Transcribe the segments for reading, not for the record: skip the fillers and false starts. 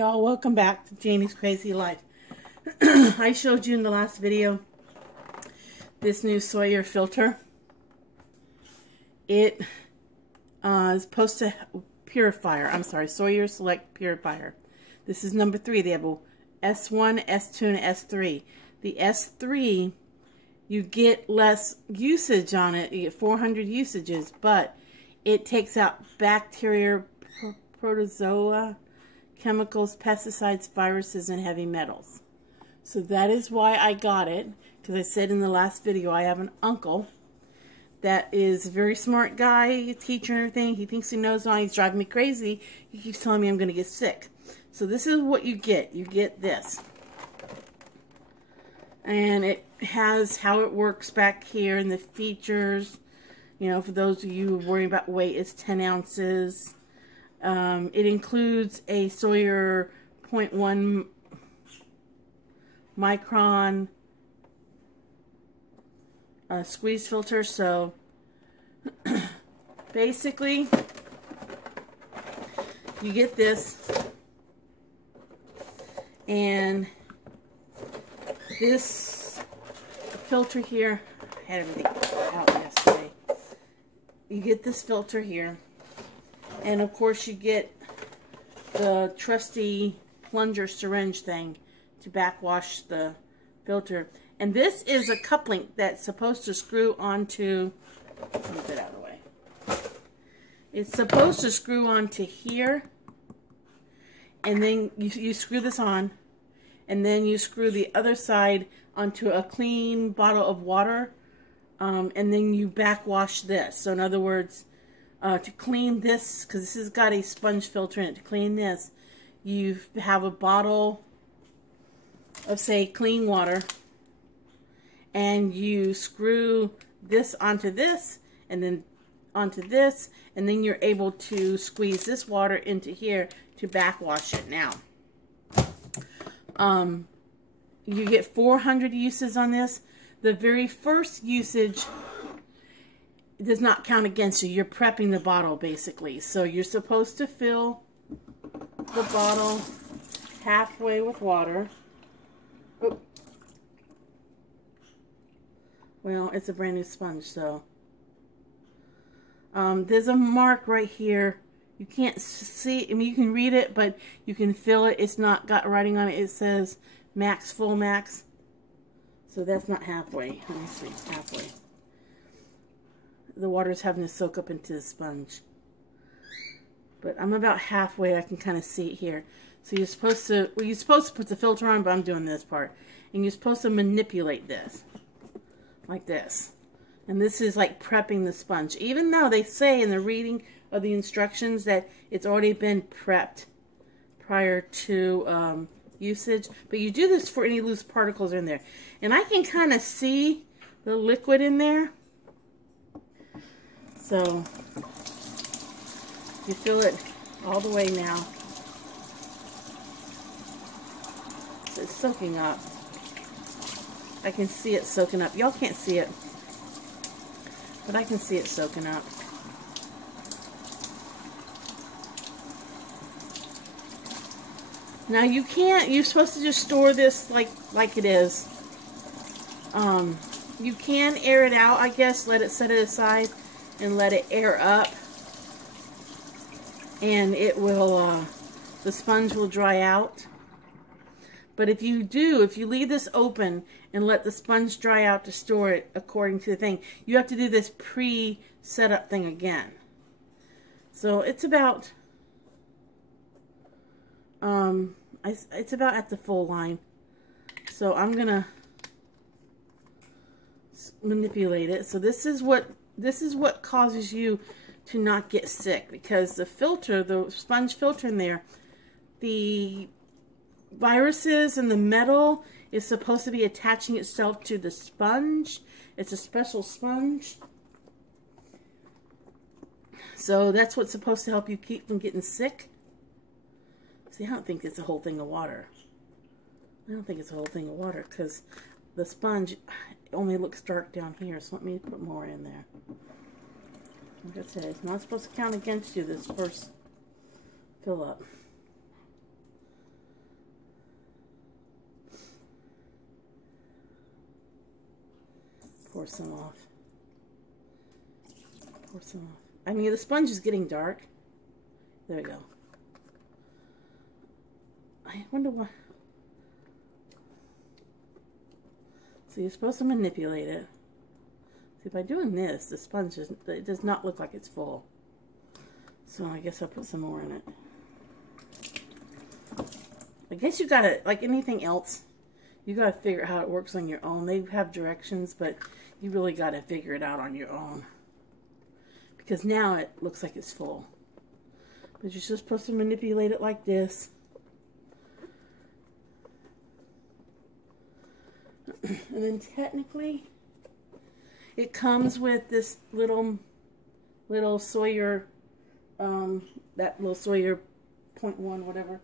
y'all, welcome back to Janie's Crazy Life. I showed you in the last video this new Sawyer filter. It is supposed to Purifier. I'm sorry, Sawyer Select Purifier. This is number 3. They have a S1, S2, and S3. The S3, you get less usage on it. You get 400 usages, but it takes out bacteria, protozoa, chemicals, pesticides, viruses, and heavy metals. So that is why I got it, because I said in the last video I have an uncle that is a very smart guy, teacher and everything. He thinks he knows all. He's driving me crazy. He keeps telling me I'm going to get sick. So this is what you get. You get this. And it has how it works back here and the features. You know, for those of you worrying about weight, it's 10 ounces. It includes a Sawyer 0.1 micron squeeze filter. So basically you get this, and this filter here, I had everything out yesterday. You get this filter here, and of course you get the trusty plunger syringe thing to backwash the filter. And this is a coupling that's supposed to screw onto, let me get out of the way. It's supposed to screw onto here, and then you screw this on, and then you screw the other side onto a clean bottle of water, and then you backwash this. So in other words, to clean this, because this has got a sponge filter in it, to clean this, you have a bottle of, say, clean water, and you screw this onto this, and then onto this, and then you're able to squeeze this water into here to backwash it. Now, you get 400 uses on this. The very first usage does not count against you. You're prepping the bottle, basically. So you're supposed to fill the bottle halfway with water. Oh. Well, it's a brand new sponge, so there's a mark right here. You can't see, I mean, you can read it, but you can feel it. It's not got writing on it. It says max, full max. So that's not halfway. Let me see, halfway. The water's having to soak up into the sponge. But I'm about halfway. I can kind of see it here. So you're supposed to, well, you're supposed to put the filter on, but I'm doing this part. And you're supposed to manipulate this. Like this. And this is like prepping the sponge. Even though they say in the reading of the instructions that it's already been prepped prior to usage. But you do this for any loose particles in there. And I can kind of see the liquid in there. So you fill it all the way now. So it's soaking up. I can see it soaking up. Y'all can't see it, but I can see it soaking up. Now you can't, you're supposed to just store this like it is. You can air it out, I guess, let it set it aside and let it air up, and it will, the sponge will dry out. But if you leave this open and let the sponge dry out to store it according to the thing, you have to do this pre-setup thing again. So it's about, it's about at the full line. So I'm gonna manipulate it. So this is what causes you to not get sick, because the filter, the sponge filter in there, the viruses and the metal is supposed to be attaching itself to the sponge. It's a special sponge. So that's what's supposed to help you keep from getting sick. See, I don't think it's a whole thing of water. I don't think it's a whole thing of water, because the sponge only looks dark down here. So let me put more in there. Like I said, it's not supposed to count against you, this first fill up. pour some off. Pour some off. I mean, the sponge is getting dark. There we go. I wonder why. So you're supposed to manipulate it. See, by doing this, the sponge it does not look like it's full. So I guess I'll put some more in it. I guess you gotta, like anything else, you gotta figure out how it works on your own. They have directions, but you really gotta figure it out on your own. Because now it looks like it's full. But you're just supposed to manipulate it like this. And then technically, it comes with this little Sawyer, that little Sawyer 0.1, whatever.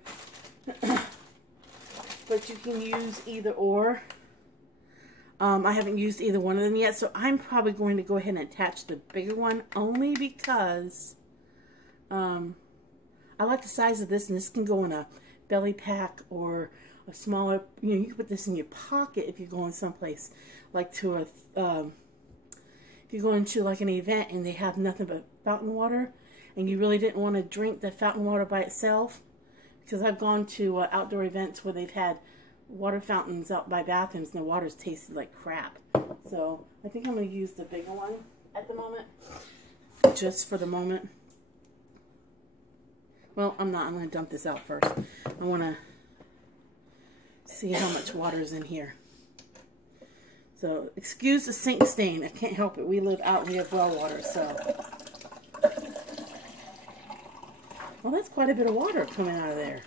But you can use either or. I haven't used either one of them yet, so I'm probably going to go ahead and attach the bigger one, only because I like the size of this, and this can go in a belly pack or a smaller, you know, you can put this in your pocket if you're going someplace, like to a, if you're going to like an event and they have nothing but fountain water, and you really didn't want to drink the fountain water by itself, because I've gone to outdoor events where they've had water fountains out by bathrooms and the water's tasted like crap. So I think I'm going to use the bigger one at the moment, just for the moment. Well, I'm not. I'm going to dump this out first. I want to see how much water is in here. So, excuse the sink stain. I can't help it. We live out. We have well water, so. Well, that's quite a bit of water coming out of there.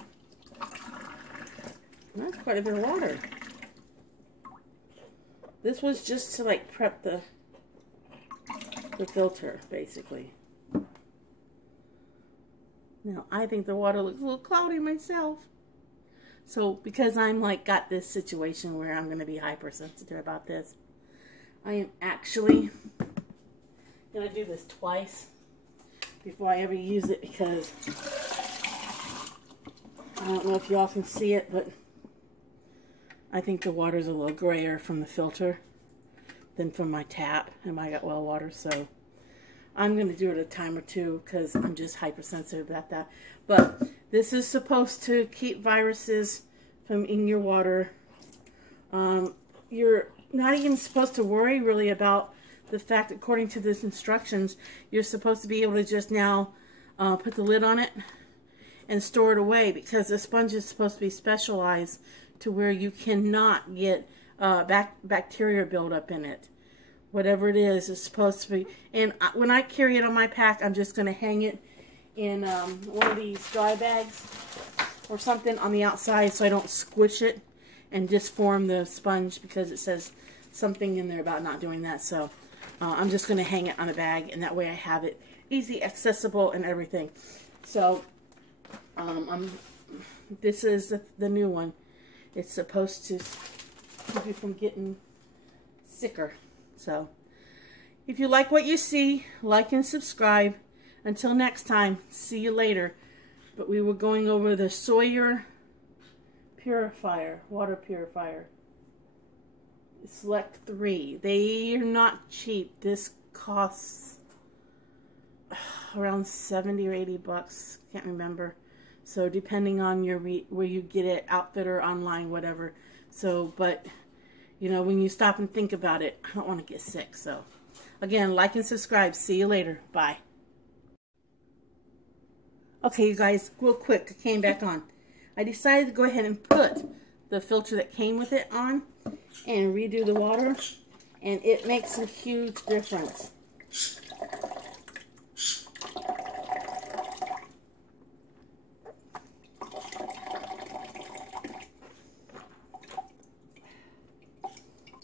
That's quite a bit of water. This was just to like prep the filter, basically. Now, I think the water looks a little cloudy myself. So, because I'm like got this situation where I'm going to be hypersensitive about this, I am actually going to do this twice before I ever use it, because I don't know if y'all can see it, but I think the water's a little grayer from the filter than from my tap, and I got well water, so I'm going to do it a time or two because I'm just hypersensitive about that. But this is supposed to keep viruses from in your water. You're not even supposed to worry really about the fact, according to these instructions, you're supposed to be able to just now put the lid on it and store it away, because the sponge is supposed to be specialized to where you cannot get bacteria buildup in it. Whatever it is supposed to be. And when I carry it on my pack, I'm just going to hang it in one of these dry bags or something on the outside so I don't squish it and disform the sponge, because it says something in there about not doing that. So I'm just going to hang it on a bag, and that way I have it easy, accessible, and everything. So this is the new one. It's supposed to keep you from getting sicker. So, if you like what you see, like and subscribe. Until next time, see you later. But we were going over the Sawyer Purifier, water purifier. Select 3. They are not cheap. This costs around 70 or 80 bucks. Can't remember. So, depending on your where you get it, outfitter, online, whatever. So, but you know, when you stop and think about it, I don't want to get sick. So, again, like and subscribe. See you later. Bye. Okay, you guys, real quick, I came back on. I decided to go ahead and put the filter that came with it on and redo the water, and it makes a huge difference.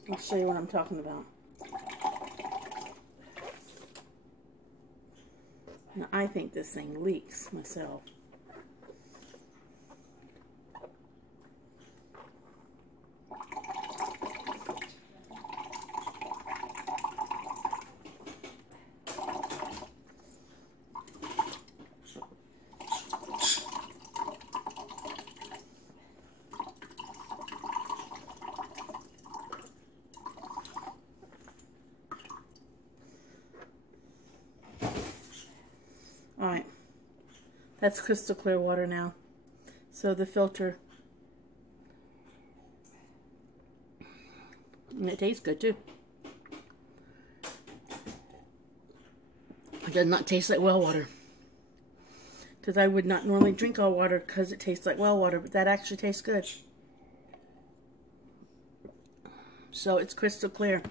I'll show you what I'm talking about. Now, I think this thing leaks myself. That's crystal clear water now. So the filter, and it tastes good too. It does not taste like well water. Because I would not normally drink all water because it tastes like well water, but that actually tastes good. So it's crystal clear.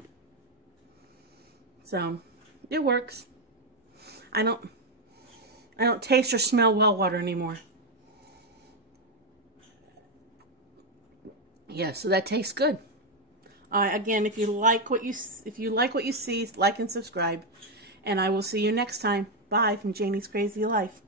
So it works. I don't taste or smell well water anymore. Yeah, so that tastes good. Again, if you like what you see, like and subscribe, and I will see you next time. Bye from Janie's Crazy Life.